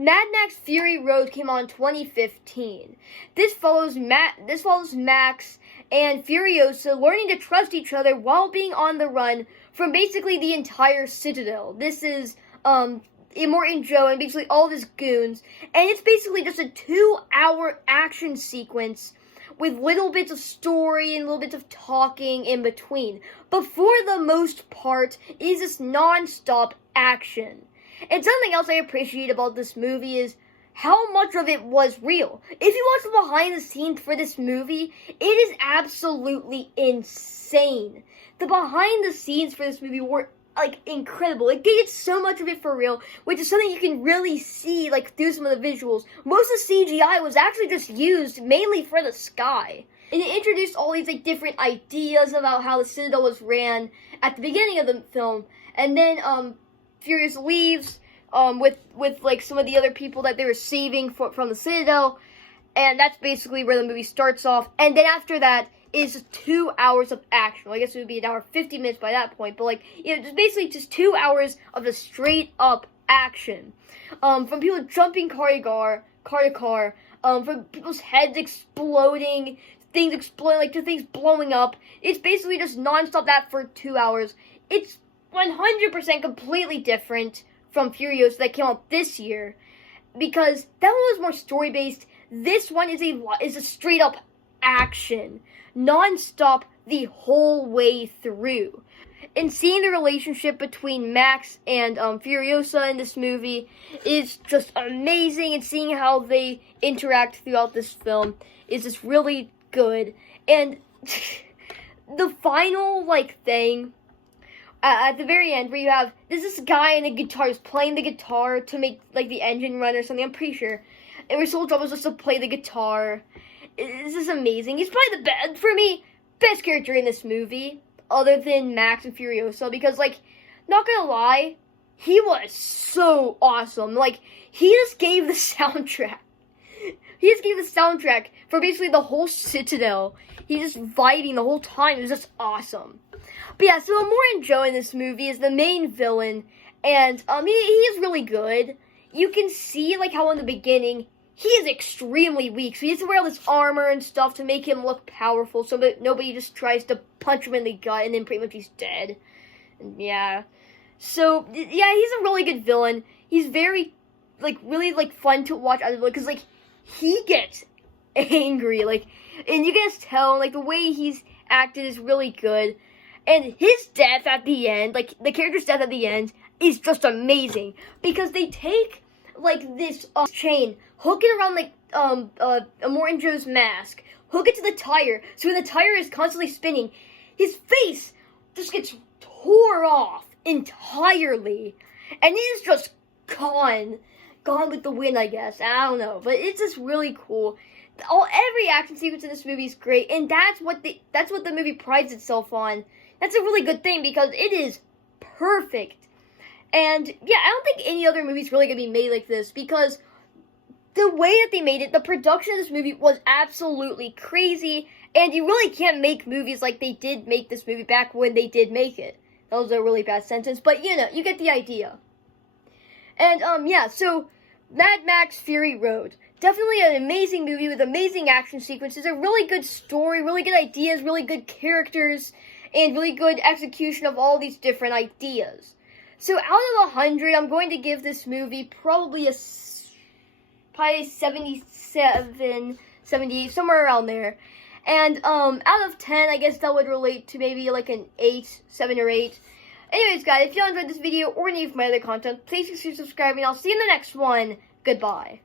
Mad Max Fury Road came out in 2015. This follows Max and Furiosa learning to trust each other while being on the run from basically the entire Citadel. This is Immortan Joe and basically all of his goons, and it's basically just a 2-hour action sequence with little bits of story and little bits of talking in between. But for the most part, it is this non-stop action. And something else I appreciate about this movie is how much of it was real. If you watch the behind the scenes for this movie, it is absolutely insane. The behind the scenes for this movie were incredible. They did so much of it for real, which is something you can really see through some of the visuals. Most of the CGI was actually just used mainly for the sky. And it introduced all these different ideas about how the Citadel was ran at the beginning of the film. And then Furious leaves with some of the other people that they were saving from the Citadel, and that's basically where the movie starts off. And then after that is 2 hours of action. Well, I guess it would be an hour 50 minutes by that point, but just basically just 2 hours of the straight up action. From people jumping car to car, from people's heads exploding, things exploding, to things blowing up. It's basically just non-stop that for 2 hours. It's 100% completely different from Furiosa that came out this year, because that one was more story-based. This one is a straight-up action, non-stop the whole way through. And seeing the relationship between Max and Furiosa in this movie is just amazing, and seeing how they interact throughout this film is just really good. And the final thing at the very end, where you have this guy in a guitar who's playing the guitar to make the engine run or something, I'm pretty sure. And his sole job was just to play the guitar. This is amazing. He's probably for me, best character in this movie, other than Max and Furiosa, because not gonna lie, he was so awesome. He just gave the soundtrack. He just gave the soundtrack for basically the whole Citadel. He's just vibing the whole time. It was just awesome. But yeah, so Immortan Joe in this movie is the main villain, and he is really good. You can see how in the beginning he is extremely weak, so he has to wear all this armor and stuff to make him look powerful, so that nobody just tries to punch him in the gut, and then pretty much he's dead. And yeah, so yeah, he's a really good villain. He's very really fun to watch because he gets angry, and you can just tell the way he's acted is really good. And his death at the end, the character's death at the end, is just amazing. Because they take, this chain, hook it around, Immortan Joe's mask, hook it to the tire, so when the tire is constantly spinning, his face just gets tore off entirely. And he is just gone with the wind, I guess. I don't know, but it's just really cool. Every action sequence in this movie is great, and that's what the movie prides itself on. That's a really good thing, because it is perfect. And yeah, I don't think any other movie is really going to be made like this, because the way that they made it, the production of this movie was absolutely crazy, and you really can't make movies like they did make this movie back when they did make it. That was a really bad sentence, but you get the idea. And yeah, so Mad Max Fury Road. Definitely an amazing movie with amazing action sequences, a really good story, really good ideas, really good characters, and really good execution of all these different ideas. So out of 100, I'm going to give this movie probably 77, 78, somewhere around there. And out of 10, I guess that would relate to maybe an 8, 7 or 8. Anyways, guys, if you enjoyed this video or any of my other content, please consider subscribing. I'll see you in the next one. Goodbye.